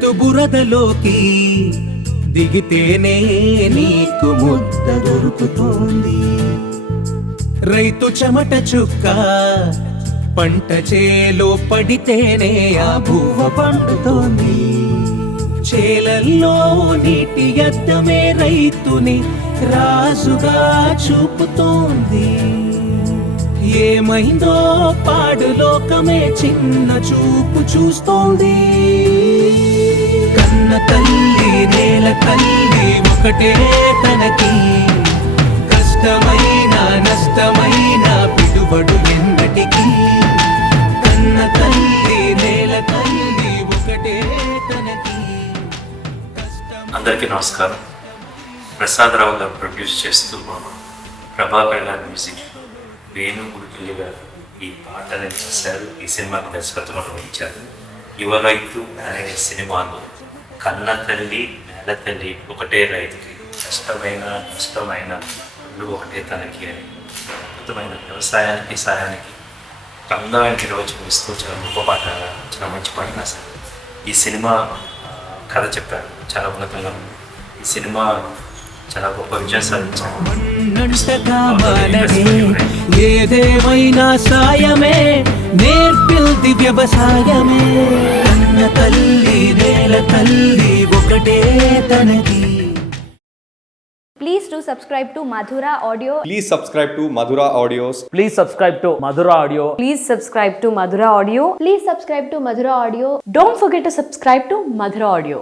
రైతు బురదలోకి దిగితేనే నీకు ముద్ద దొరుకుతోంది. రైతు చెమట చుక్క పంట చేలో పడితేనే ఆ భూవ పండుతోంది. చేలల్లో నీటి అద్దమే రైతుని రాజుగా చూపుతోంది. ఏమైందో పాడు లోకమే చిన్న చూపు చూస్తోంది. కన్న తల్లి నేల తల్లి ఒకటే తనకి, కష్టమైన నష్టమైన పిడుబడు ఎన్నటికీ. కన్న తల్లి నేల తల్లి ఒకటే తనకి. అందరికీ నమస్కారం. ప్రసాదరావు గారు ప్రొడ్యూస్ చేస్తూ ప్రభాకర్ గారి మ్యూజిక్, వేణు గుడిపల్లి గారు ఈ పాటని రాశారు. ఈ సినిమాకి దర్శకత్వం వహించారు. యువ రైతు అనే సినిమాలో కన్న తల్లి నేల తల్లి ఒకటే రైతుకి, కష్టమైన నష్టమైన రెండు ఒకటే తనకి అని అద్భుతమైన వ్యవసాయానికి సాయానికి అందమైన నిర్వచనం ఇస్తూ చాలా గొప్ప పాట, చాలా మంచి పాట రాశారు. ఈ సినిమా కథ చెప్పారు, చాలా ఉన్నతంగా ఉంది. ఈ సినిమా చాలా గొప్ప విజయం సాధించారు. ఏదేమైనా సాయమే నేర్పిల్ది వ్యవసాయమే. కన్న తల్లి నేల తల్లి ఒకటే తనకి. Please do subscribe to Madhura Audio. Please subscribe to Madhura Audios. Please subscribe to Madhura Audio. Please subscribe to Madhura Audio. Please subscribe to Madhura Audio. Don't forget to subscribe to Madhura Audio.